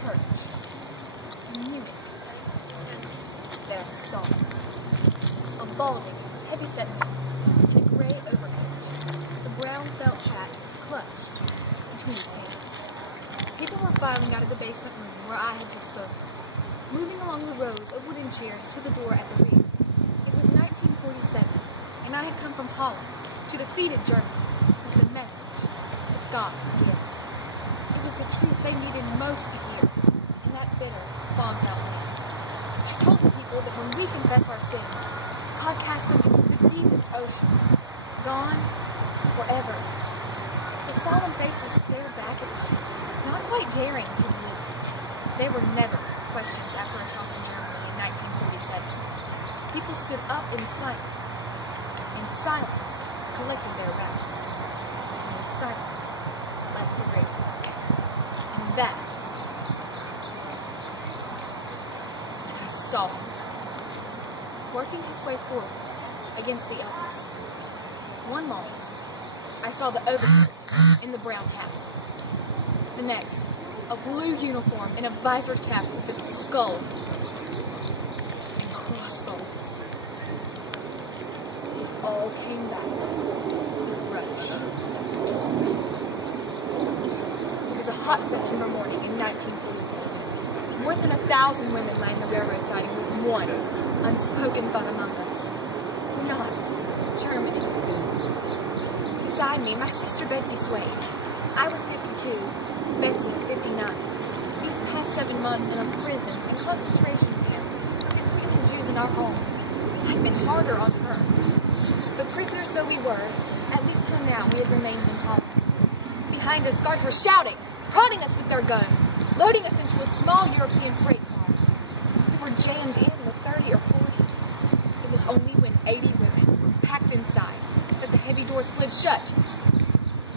church in Munich that I saw. A balding, heavy-set man in a gray overcoat, the brown felt hat clutched between his hands. People were filing out of the basement room where I had just spoken, moving along the rows of wooden chairs to the door at the rear. It was 1947, and I had come from Holland to defeated Germany with the message that God forgives. It was the truth they needed most to hear in that bitter, bombed-out land. I told the people that when we confess our sins, God cast them into the deepest ocean, gone forever. The solemn faces stared back at me, not quite daring to believe. There were never questions after a talk in Germany in 1947. People stood up in silence, collected their wraps, and in silence left the room. And that's when I saw him, working his way forward against the others. One moment, I saw the overcoat and the brown hat. The next, a blue uniform and a visored cap with its skull and crossbones. It all came back in a rush. It was a hot September morning in 1944. More than 1,000 women lined the railroad siding with one unspoken thought among us. Not Germany. Beside me, my sister Betsy swayed. I was 52, Betsy 59. These past 7 months in a prison and concentration camp, and seeing Jews in our home, had been harder on her. But prisoners though we were, at least till now we had remained in Holland. Behind us, guards were shouting, prodding us with their guns, loading us into a small European freight car. We were jammed in with 30 or 40. It was only when 80 women were packed inside that the heavy door slid shut.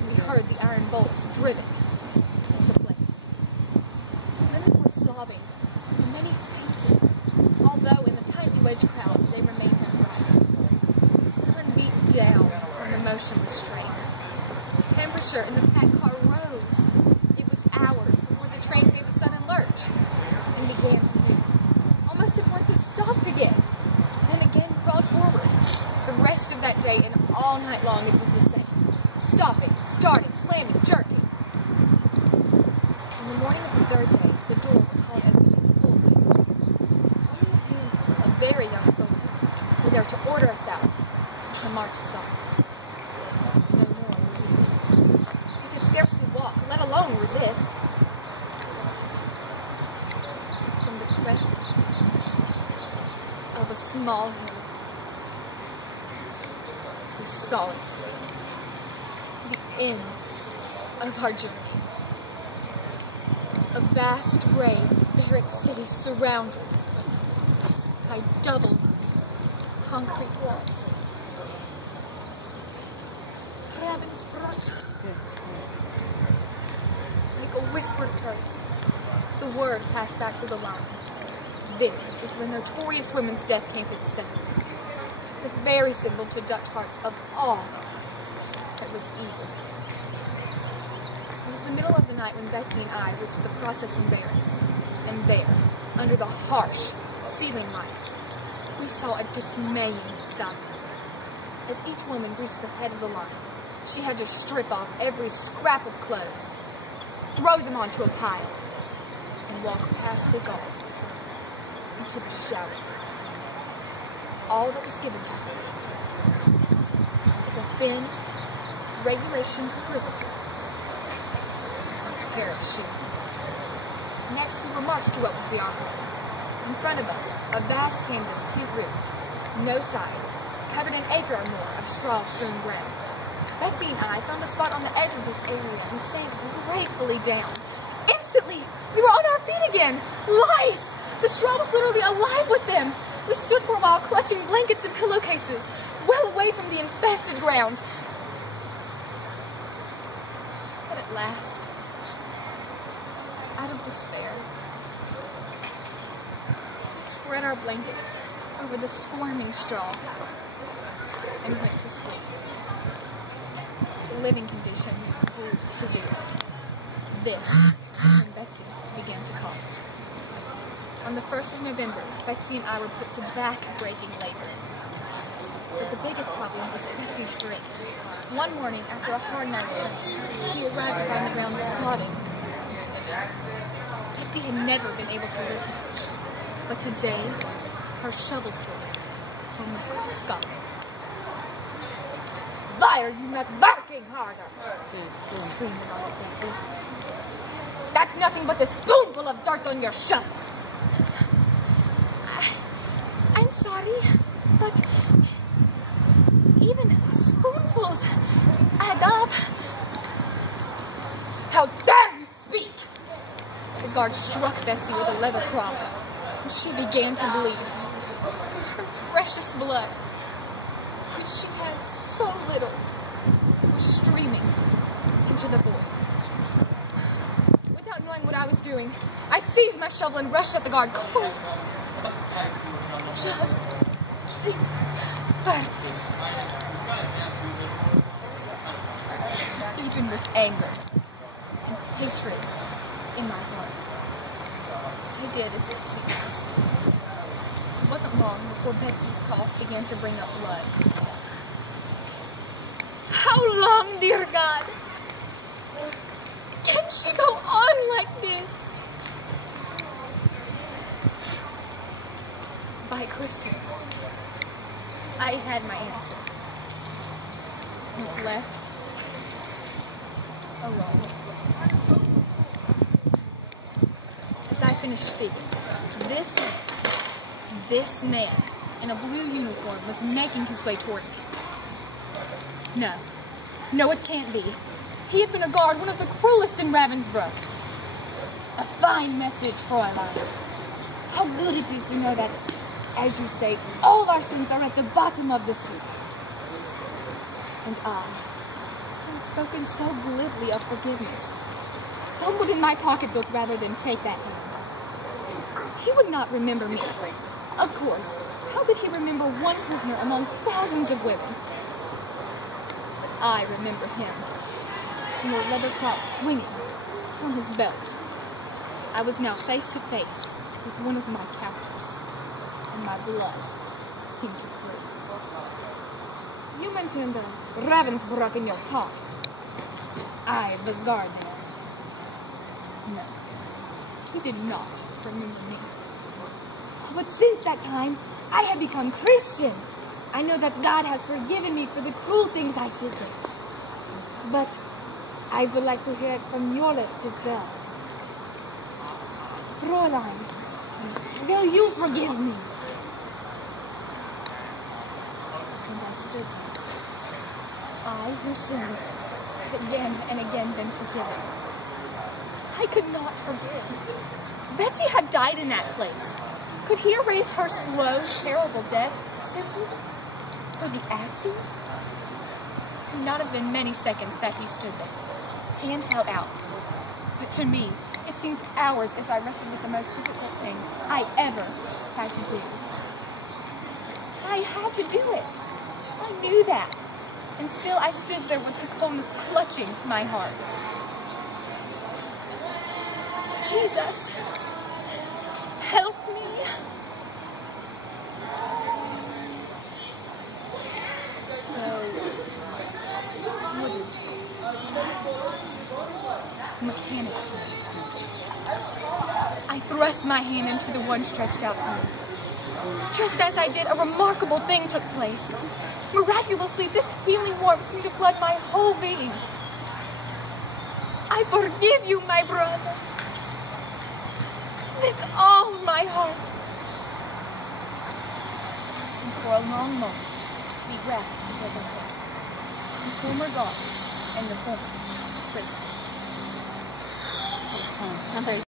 We heard the iron bolts driven into place. Women were sobbing, and many fainted, although in the tightly wedged crowd they remained upright. The sun beat down on the motionless train. The temperature in the packed car rose. It was hours before the train gave a sudden lurch and began to move. Almost at once it stopped again, then again crawled forward. The rest of that day and all night long it was the same. Stopping, starting, slamming, jerking. On the morning of the third day, the door was hauled open its full length. Only a handful of very young soldiers were there to order us out, to march soft. No more were we. We could scarcely walk, let alone resist. From the crest of a small hill, we saw it. The end of our journey. A vast gray barrack city surrounded by double concrete walls. Ravensbrück. Like a whispered curse, the word passed back through the line. This was the notorious women's death camp itself. The very signal to Dutch hearts of all that was evil. It was the middle of the night when Betsy and I reached the processing barracks, and there, under the harsh ceiling lights, we saw a dismaying sight. As each woman reached the head of the line, she had to strip off every scrap of clothes, throw them onto a pile, and walk past the guards into the shower. All that was given to her was a thin, regulation prison dress, and a pair of shoes. Next, we were marched to what would be our home. In front of us, a vast canvas tent roof, no sides, covered an acre or more of straw-strewn ground. Betsy and I found a spot on the edge of this area and sank gratefully down. Instantly, we were on our feet again. Lice! The straw was literally alive with them. We stood for a while clutching blankets and pillowcases, well away from the infested ground. But at last, out of despair, we spread our blankets over the squirming straw and went to sleep. The living conditions grew severe. This, when Betsy began to calm. On the 1st of November, Betsy and I were put to back-breaking labor. But the biggest problem was Betsy's strength. One morning, after a hard night's hunting, we arrived upon the ground sobbing. Betsy had never been able to lift much, but today, her shovels full from her skull. Why are you not working harder? Screamed the guard at Betsy. That's nothing but a spoonful of dirt on your shovel. I'm sorry, but even spoonfuls add up. How dare you speak! The guard struck Betsy with a leather prop, and she began to bleed. Her precious blood, which she had so little, was streaming into the void. Without knowing what I was doing, I seized my shovel and rushed at the guard. Corrie, just keep working. Even with anger and hatred in my heart, I did as Betsy asked. It wasn't long before Betsy's cough began to bring up blood. How long, dear God? Can she go on like this? By Christmas, I had my answer. I was left alone. As I finished speaking, this man in a blue uniform was making his way toward me. No, it can't be. He had been a guard, one of the cruelest in Ravensbrück. A fine message, Fräulein. How good it is to know that, as you say, all our sins are at the bottom of the sea. And I had spoken so glibly of forgiveness, fumbled in my pocketbook rather than take that hand. He would not remember me. Of course, how could he remember one prisoner among thousands of women? But I remember him. He wore leather props swinging from his belt. I was now face to face with one of my captors, and my blood seemed to freeze. You mentioned Ravensbrück in your talk. I was guard there. No, he did not remember me. But since that time, I have become Christian. I know that God has forgiven me for the cruel things I did there. But I would like to hear it from your lips as well. Fräulein, will you forgive me? And I stood there. I, whose sins had again and again been forgiven. I could not forgive. Betsy had died in that place. Could he erase her slow, terrible death simply for the asking? It could not have been many seconds that he stood there, hand held out. But to me, it seemed hours as I wrestled with the most difficult thing I ever had to do. I had to do it. I knew that. And still I stood there with the coldness clutching my heart. Jesus, help me. So, wooden, mechanical. I thrust my hand into the one stretched out to me. Just as I did, a remarkable thing took place. Miraculously, this healing warmth seemed to flood my whole being. I forgive you, my brother, with all my heart. And for a long moment, we grasped each other's hands, the former guard and the former prisoner. It was time.